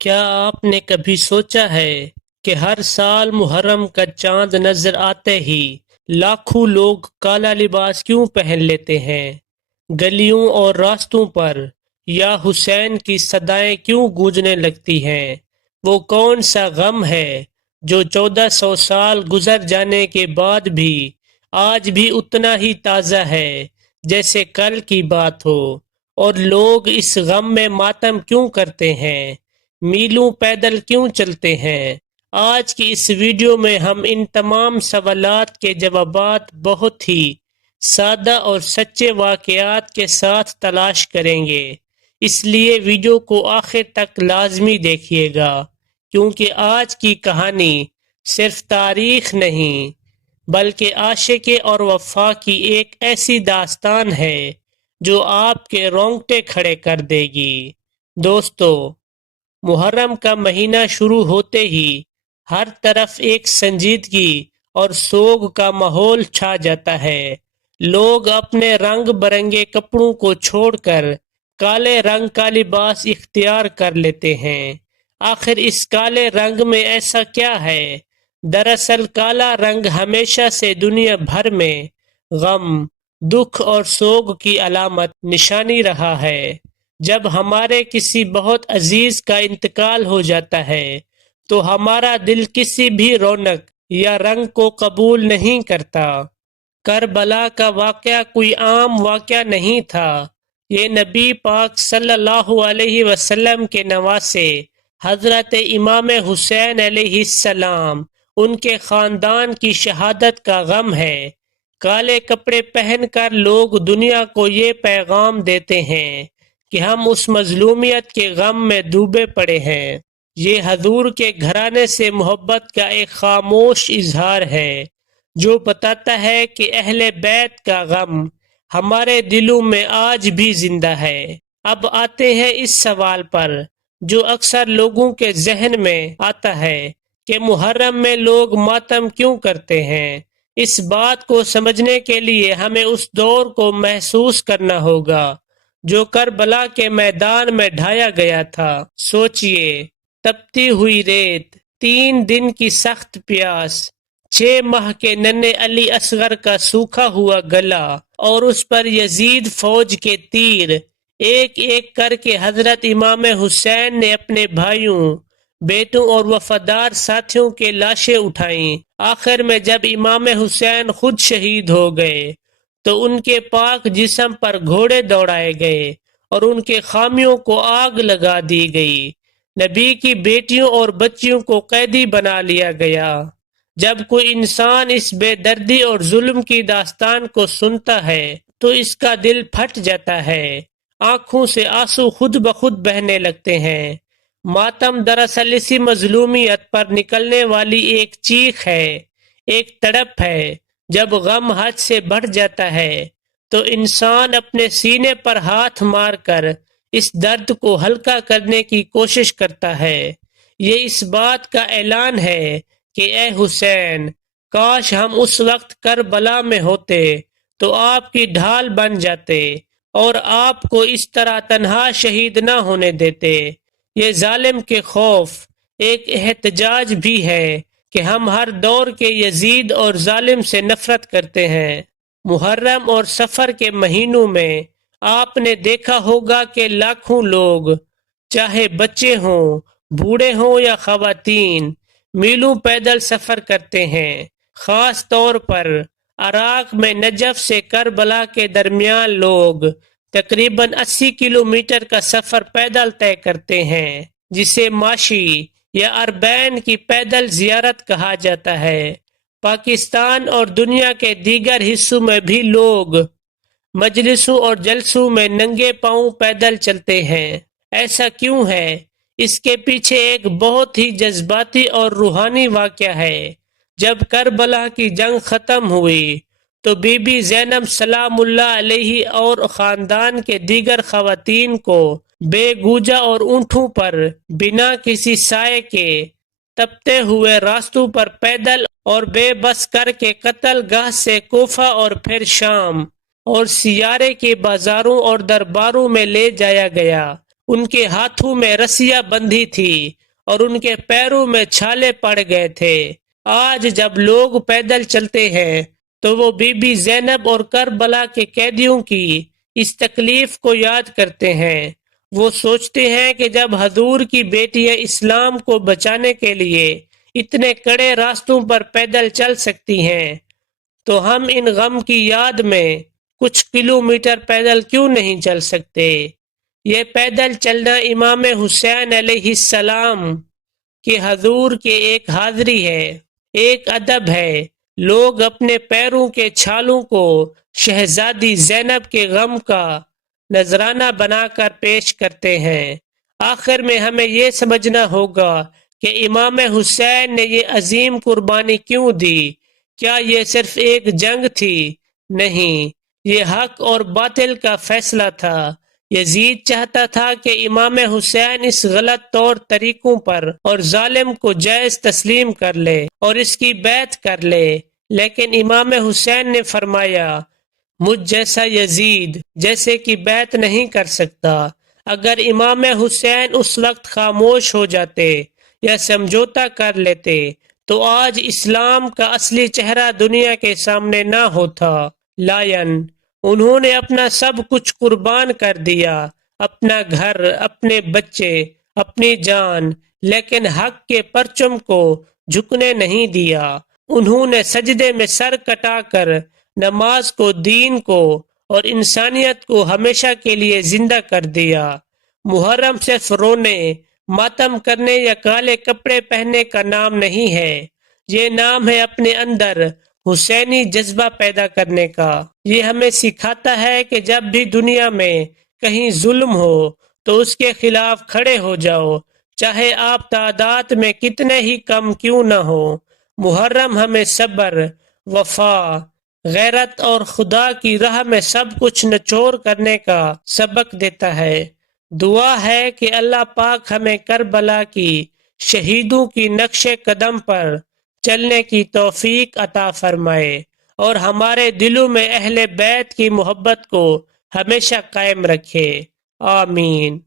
کیا آپ نے کبھی سوچا ہے کہ ہر سال محرم کا چاند نظر آتے ہی لاکھوں لوگ کالا لباس کیوں پہن لیتے ہیں؟ گلیوں اور راستوں پر یا حسین کی صدائیں کیوں گونجنے لگتی ہیں؟ وہ کون سا غم ہے جو 1400 سال گزر جانے کے بعد بھی آج بھی اتنا ہی تازہ ہے جیسے کل کی بات ہو؟ اور لوگ اس غم میں ماتم کیوں کرتے ہیں؟ میلوں پیدل کیوں چلتے ہیں؟ آج کی اس ویڈیو میں ہم ان تمام سوالات کے جوابات بہت ہی سادہ اور سچے واقعات کے ساتھ تلاش کریں گے، اس لیے ویڈیو کو آخر تک لازمی دیکھیے گا، کیونکہ آج کی کہانی صرف تاریخ نہیں بلکہ عاشق اور وفا کی ایک ایسی داستان ہے جو آپ کے رونگٹے کھڑے کر دے گی۔ دوستو، محرم کا مہینہ شروع ہوتے ہی ہر طرف ایک سنجیدگی اور سوگ کا ماحول چھا جاتا ہے۔ لوگ اپنے رنگ برنگے کپڑوں کو چھوڑ کر کالے رنگ کا لباس اختیار کر لیتے ہیں۔ آخر اس کالے رنگ میں ایسا کیا ہے؟ دراصل کالا رنگ ہمیشہ سے دنیا بھر میں غم، دکھ اور سوگ کی علامت نشانی رہا ہے۔ جب ہمارے کسی بہت عزیز کا انتقال ہو جاتا ہے تو ہمارا دل کسی بھی رونق یا رنگ کو قبول نہیں کرتا۔ کربلا کا واقعہ کوئی عام واقعہ نہیں تھا، یہ نبی پاک صلی اللہ علیہ وسلم کے نواسے حضرت امام حسین علیہ السلام، ان کے خاندان کی شہادت کا غم ہے۔ کالے کپڑے پہن کر لوگ دنیا کو یہ پیغام دیتے ہیں کہ ہم اس مظلومیت کے غم میں ڈوبے پڑے ہیں۔ یہ حضور کے گھرانے سے محبت کا ایک خاموش اظہار ہے جو بتاتا ہے کہ اہل بیت کا غم ہمارے دلوں میں آج بھی زندہ ہے۔ اب آتے ہیں اس سوال پر جو اکثر لوگوں کے ذہن میں آتا ہے کہ محرم میں لوگ ماتم کیوں کرتے ہیں؟ اس بات کو سمجھنے کے لیے ہمیں اس دور کو محسوس کرنا ہوگا جو کربلا کے میدان میں ڈھایا گیا تھا۔ سوچئے، تپتی ہوئی ریت، 3 دن کی سخت پیاس، 6 ماہ کے ننھے علی اصغر کا سوکھا ہوا گلا، اور اس پر یزید فوج کے تیر۔ ایک ایک کر کے حضرت امام حسین نے اپنے بھائیوں، بیٹوں اور وفادار ساتھیوں کے لاشیں اٹھائیں۔ آخر میں جب امام حسین خود شہید ہو گئے تو ان کے پاک جسم پر گھوڑے دوڑائے گئے اور ان کے خامیوں کو آگ لگا دی گئی۔ نبی کی بیٹیوں اور بچیوں کو قیدی بنا لیا گیا۔ جب کوئی انسان اس بے دردی اور ظلم کی داستان کو سنتا ہے تو اس کا دل پھٹ جاتا ہے، آنکھوں سے آنسو خود بخود بہنے لگتے ہیں۔ ماتم دراصل اسی مظلومیت پر نکلنے والی ایک چیخ ہے، ایک تڑپ ہے۔ جب غم حد سے بڑھ جاتا ہے تو انسان اپنے سینے پر ہاتھ مار کر اس درد کو ہلکا کرنے کی کوشش کرتا ہے۔ یہ اس بات کا اعلان ہے کہ اے حسین، کاش ہم اس وقت کربلا میں ہوتے تو آپ کی ڈھال بن جاتے اور آپ کو اس طرح تنہا شہید نہ ہونے دیتے۔ یہ ظالم کے خوف ایک احتجاج بھی ہے کہ ہم ہر دور کے یزید اور ظالم سے نفرت کرتے ہیں۔ محرم اور سفر کے مہینوں میں آپ نے دیکھا ہوگا کہ لاکھوں لوگ، چاہے بچے ہوں، بوڑھے ہوں یا خواتین، میلوں پیدل سفر کرتے ہیں۔ خاص طور پر عراق میں نجف سے کربلا کے درمیان لوگ تقریباً 80 کلومیٹر کا سفر پیدل طے کرتے ہیں، جسے ماشی یا اربعین کی پیدل زیارت کہا جاتا ہے۔ پاکستان اور دنیا کے دیگر حصوں میں بھی لوگ مجلسوں اور جلسوں میں ننگے پاؤں پیدل چلتے ہیں۔ ایسا کیوں ہے؟ اس کے پیچھے ایک بہت ہی جذباتی اور روحانی واقعہ ہے۔ جب کربلا کی جنگ ختم ہوئی تو بی بی زینب سلام اللہ علیہ اور خاندان کے دیگر خواتین کو بے گوجا اور اونٹوں پر بنا کسی سائے کے تپتے ہوئے راستوں پر پیدل اور بے بس کر کے قتل گاہ سے کوفہ اور پھر شام اور سیارے کے بازاروں اور درباروں میں لے جایا گیا۔ ان کے ہاتھوں میں رسیاں بندھی تھی اور ان کے پیروں میں چھالے پڑ گئے تھے۔ آج جب لوگ پیدل چلتے ہیں تو وہ بی بی زینب اور کربلا کے قیدیوں کی اس تکلیف کو یاد کرتے ہیں۔ وہ سوچتے ہیں کہ جب حضور کی بیٹیاں اسلام کو بچانے کے لیے اتنے کڑے راستوں پر پیدل چل سکتی ہیں تو ہم ان غم کی یاد میں کچھ کلومیٹر پیدل کیوں نہیں چل سکتے؟ یہ پیدل چلنا امام حسین علیہ السلام کہ حضور کے ایک حاضری ہے، ایک ادب ہے۔ لوگ اپنے پیروں کے چھالوں کو شہزادی زینب کے غم کا نذرانہ بنا کر پیش کرتے ہیں۔ آخر میں ہمیں یہ سمجھنا ہوگا کہ امام حسین نے یہ عظیم قربانی کیوں دی؟ کیا یہ صرف ایک جنگ تھی؟ نہیں، یہ حق اور باطل کا فیصلہ تھا۔ یزید چاہتا تھا کہ امام حسین اس غلط طور طریقوں پر اور ظالم کو جائز تسلیم کر لے اور اس کی بیعت کر لے، لیکن امام حسین نے فرمایا، مجھ جیسا یزید جیسے کی بیعت نہیں کر سکتا۔ اگر امام حسین اس وقت خاموش ہو جاتے یا سمجھوتا کر لیتے تو آج اسلام کا اصلی چہرہ دنیا کے سامنے نہ ہوتا۔ لائن انہوں نے اپنا سب کچھ قربان کر دیا، اپنا گھر، اپنے بچے، اپنی جان، لیکن حق کے پرچم کو جھکنے نہیں دیا۔ انہوں نے سجدے میں سر کٹا کر نماز کو، دین کو اور انسانیت کو ہمیشہ کے لیے زندہ کر دیا۔ محرم صرف رونے، ماتم کرنے یا کالے کپڑے پہننے کا نام نہیں ہے، یہ نام ہے اپنے اندر حسینی جذبہ پیدا کرنے کا۔ یہ ہمیں سکھاتا ہے کہ جب بھی دنیا میں کہیں ظلم ہو تو اس کے خلاف کھڑے ہو جاؤ، چاہے آپ تعداد میں کتنے ہی کم کیوں نہ ہو۔ محرم ہمیں صبر، وفا، غیرت اور خدا کی راہ میں سب کچھ نچوڑ کرنے کا سبق دیتا ہے۔ دعا ہے کہ اللہ پاک ہمیں کربلا کی شہیدوں کی نقش قدم پر چلنے کی توفیق عطا فرمائے اور ہمارے دلوں میں اہل بیت کی محبت کو ہمیشہ قائم رکھے۔ آمین۔